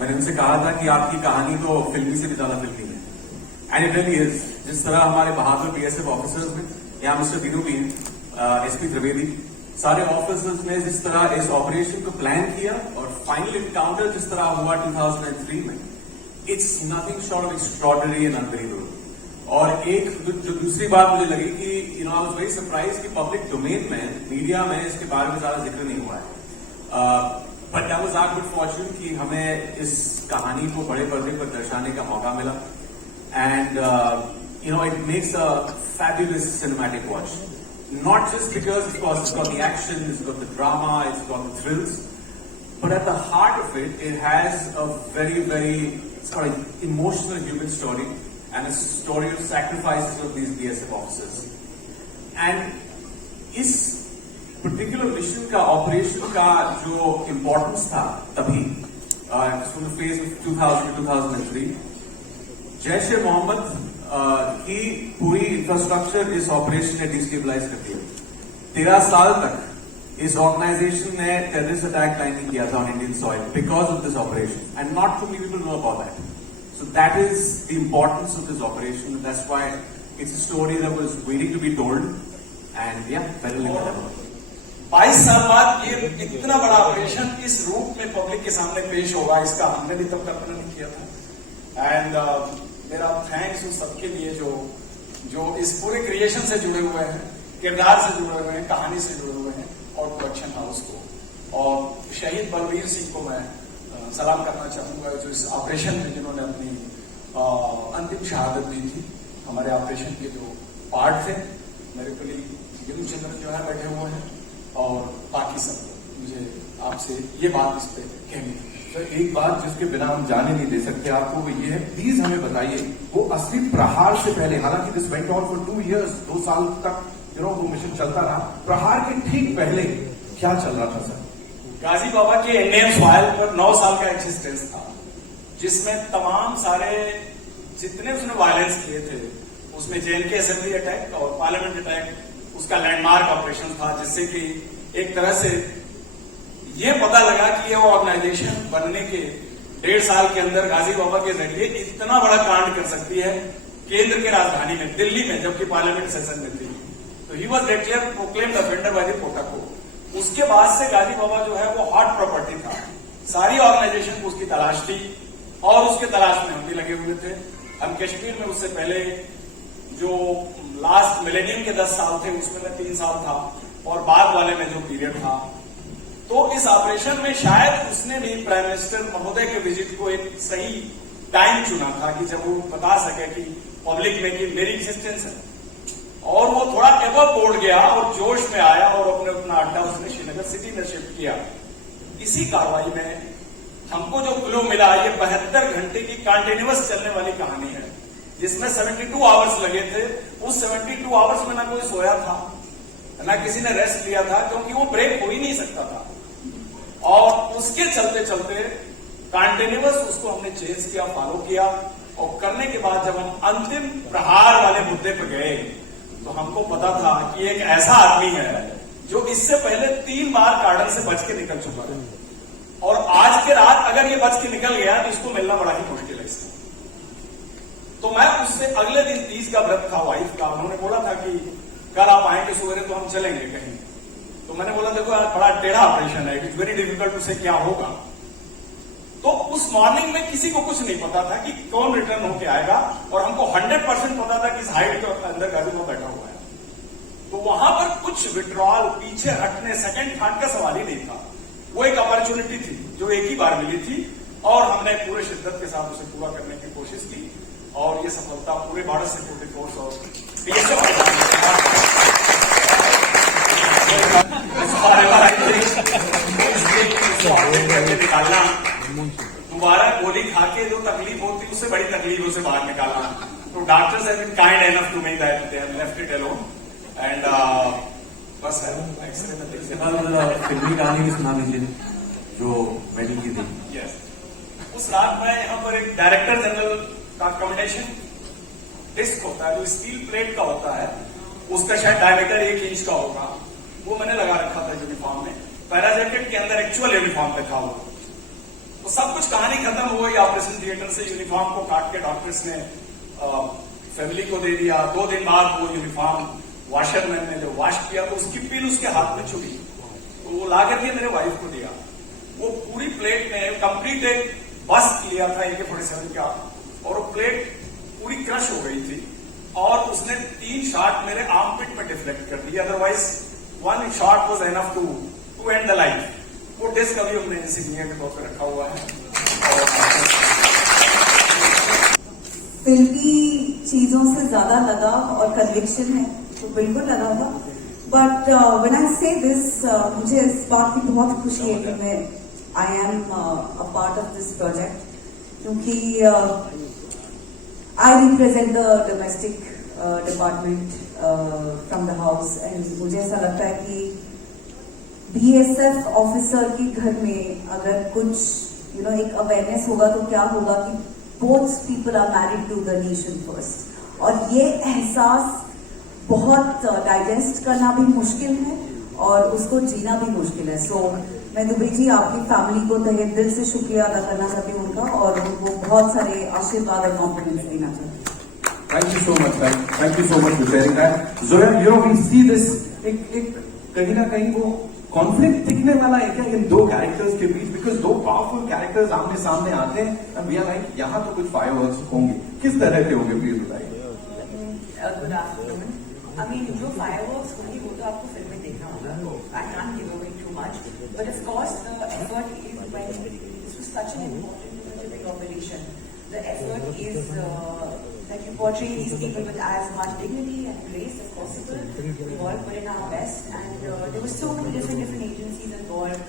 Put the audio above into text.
मैंने उनसे कहा था कि आपकी कहानी तो फिल्मी से भी ज्यादा फिल्मी है, एंड इट रियली इज। जिस तरह हमारे बहादुर बीएसएफ ऑफिसर्स में, यहाँ मिस्टर दिनू भी हैं, एसपी त्रिवेदी, सारे ऑफिसर्स ने जिस तरह इस ऑपरेशन को प्लान किया और फाइनल इनकाउंटर जिस तरह हुआ 2003 में, it's nothing short of extraordinary and unbelievable. और एक जो दूसरी बात मुझे लगी कि आई वाज वेरी सरप्राइज कि पब्लिक डोमेन में, मीडिया में इसके बारे में ज्यादा जिक्र नहीं हुआ है। But that was our good fortune कि हमें इस कहानी को बड़े पर्दे पर दर्शाने का मौका मिला, and it makes a fabulous cinematic watch, not just because it's got the action, it's got the drama, it's got the thrills, but at the heart of it, it has a it's got an emotional human story and a story of sacrifices of these BSF officers. And इस particular mission का, operation का जो importance था तभी from the phase of 2000 to 2003, Jaish e Mohammed की पूरी infrastructure इस operation ने डिस्टेबलाइज कर दिया। 13 साल तक इस ऑर्गेनाइजेशन ने टेररिस्ट अटैक प्लान नहीं किया था on Indian soil because of this operation, and not too many people know about that. So that is the importance of this operation, that's why it's a story that was waiting to be told, and या better late 22 साल बाद ये इतना बड़ा operation इस रूप में public के सामने पेश होगा, इसका हमने भी तब कल्पना नहीं किया था। एंड मेरा थैंक्स उन सबके लिए जो इस पूरे क्रिएशन से जुड़े हुए हैं, किरदार से जुड़े हुए हैं, कहानी से जुड़े हुए हैं, और प्रोडक्शन हाउस को, और शहीद बलवीर सिंह को मैं सलाम करना चाहूंगा, जो इस ऑपरेशन में जिन्होंने अपनी अंतिम शहादत दी थी। हमारे ऑपरेशन के जो पार्ट थे, मेरे कलीग गिरू चंद्र जो है बैठे हुए हैं, और बाकी सब। मुझे आपसे ये बात इस पे कहनी है। सर, एक बात जिसके बिना हम जाने नहीं दे सकते आपको, वो ये है, प्लीज हमें बताइए, वो असली प्रहार से पहले, हालांकि this went on for 2 years, 2 साल तक वो मिशन चलता रहा, प्रहार के ठीक पहले क्या चल रहा था सर? गाजी बाबा के इंडियन सॉइल पर 9 साल का एक्सिस्टेंस था, जिसमें तमाम सारे जितने उसने वायलेंस किए थे, उसमें जेएनके असेंबली अटैक और पार्लियामेंट अटैक उसका लैंडमार्क ऑपरेशन था, जिससे कि एक तरह से ये पता लगा कि ये ऑर्गेनाइजेशन बनने के 1.5 साल के अंदर गाजी बाबा के जरिए इतना बड़ा कांड कर सकती है केंद्र के राजधानी में, दिल्ली में, जबकि पार्लियामेंट सेशन में थी। तो he was declared proclaimed offender by the protocol. उसके बाद से गाजी बाबा जो है वो हॉट प्रॉपर्टी था, सारी ऑर्गेनाइजेशन को उसकी तलाश थी, और उसके तलाश में हम भी लगे हुए थे। हम कश्मीर में उससे पहले जो लास्ट मिलेनियम के 10 साल थे, उसमें मैं 3 साल था, और बाद वाले में जो पीरियड था, तो इस ऑपरेशन में शायद उसने भी प्राइम मिनिस्टर महोदय के विजिट को एक सही टाइम चुना था कि जब वो बता सके कि पब्लिक में कि मेरी एग्जिस्टेंस है। और वो थोड़ा एवर बोर्ड गया और जोश में आया और अपना अड्डा उसने श्रीनगर सिटी में शिफ्ट किया। इसी कार्रवाई में हमको जो क्लू मिला, ये 72 घंटे की कंटिन्यूअस चलने वाली कहानी है, जिसमें 72 आवर्स लगे थे। उस 72 आवर्स में ना कोई सोया था, ना किसी ने रेस्ट लिया था, क्योंकि वो ब्रेक हो ही नहीं सकता था। और उसके चलते चलते कंटिन्यूअस उसको हमने चेंज किया, फॉलो किया, और करने के बाद जब हम अंतिम प्रहार वाले मुद्दे पर गए, तो हमको पता था कि एक ऐसा आदमी है जो इससे पहले 3 बार गार्डन से बच के निकल चुका है, और आज के रात अगर ये बच के निकल गया तो इसको मिलना बड़ा ही मुश्किल है इससे। तो मैं उससे अगले दिन 30 का व्रत था वाइफ का, उन्होंने बोला था कि कल आप आएंगे सवेरे तो हम चलेंगे कहीं। तो मैंने बोला देखो यार, बड़ा टेढ़ा ऑपरेशन है, इट्स वेरी डिफिकल्ट टू से क्या होगा। तो उस मॉर्निंग में किसी को कुछ नहीं पता था कि कौन रिटर्न होके आएगा, और हमको 100% पता था कि इस हाइट के अंदर गाजी में बैठा हुआ है। तो वहां पर कुछ विड्रॉल, पीछे हटने, सेकंड थॉट का सवाल ही नहीं था। वो एक अपॉर्चुनिटी थी जो एक ही बार मिली थी, और हमने पूरे शिद्दत के साथ उसे पूरा करने की कोशिश की, और ये सफलता पूरे बॉर्डर सिक्योरिटी फोर्स और निकालना, दोबारा गोली खा के जो तकलीफ होती है उससे बड़ी तकलीफ उसे बाहर निकालना। तो doctors have been kind enough to me that they have left it alone, and बस है एक्सरे में देखिए। फिल्मी कहानी भी सुना दीजिए जो मेडल की थी। यस, उस रात में यहाँ पर एक डायरेक्टर जनरल का कमेंडेशन डिस्क होता है, जो स्टील प्लेट का होता है, उसका शायद डायमीटर 1 इंच का होगा, वो मैंने लगा रखा था यूनिफॉर्म में। पैरा जैकेट के अंदर एक्चुअल यूनिफॉर्म पे था वो। तो सब कुछ कहानी खत्म हो गई। ऑपरेशन थिएटर से यूनिफॉर्म को काट के डॉक्टर्स ने फैमिली को दे दिया। 2 दिन बाद वो यूनिफॉर्म वॉशरमैन ने जो वॉश किया तो उसकी पिन उसके हाथ में चुभी, तो वो ला करके मेरे वाइफ को दिया। वो पूरी प्लेट में कंप्लीट एक बस लिया था AK-47 का, और वो प्लेट पूरी क्रश हो गई थी, और उसने 3 शॉट मेरे आर्म पिट में डिफ्लेक्ट कर दिया। Otherwise 1 shot was enough to end the life. वो डिस्क अभी हमने इंसिग्निया के तौर पर रखा हुआ है। फिल्मी चीजों से ज्यादा लगाव और कन्विक्शन है तो बिल्कुल लगा होगा, बट व्हेन आई से दिस, मुझे इस बात की बहुत खुशी है कि मैं I am a part of this project, क्योंकि I represent the domestic department from the house, and मुझे ऐसा लगता है कि BSF ऑफिसर के घर में अगर कुछ एक अवेयरनेस होगा तो क्या होगा कि both people are married to the nation first, और ये एहसास बहुत डाइजेस्ट करना भी मुश्किल है और उसको जीना भी मुश्किल है। सो मैं दुबे जी आपकी फैमिली को तहे दिल से शुक्रिया अदा करना चाहती हूँ उनका, और उनको बहुत सारे आशीर्वाद और कॉम्प्लीमेंट्स देना चाहती हूँ। Thank you so much, man. Thank you so much for sharing that. Zoya, we see this, एक कहीं ना कहीं वो कॉन्फ्लिक्ट दिखने वाला है क्या इन 2 कैरेक्टर्स के बीच, बिकॉज 2 पावरफुल कैरेक्टर्स आमने सामने आते हैं, एंड वी आर लाइक यहाँ तो कुछ फायरवर्क्स होंगे। किस तरह के होंगे, प्लीज बताइए। Good afternoon. आई मीन जो फायरवर्क्स होंगी वो तो आपको फिल्म में देखना होगा। I can't give away too much, but of course the effort is when this was such an important operation, the effort is that you portray these people with as much dignity and grace as possible. We all put in our best, and there were so many different agencies involved.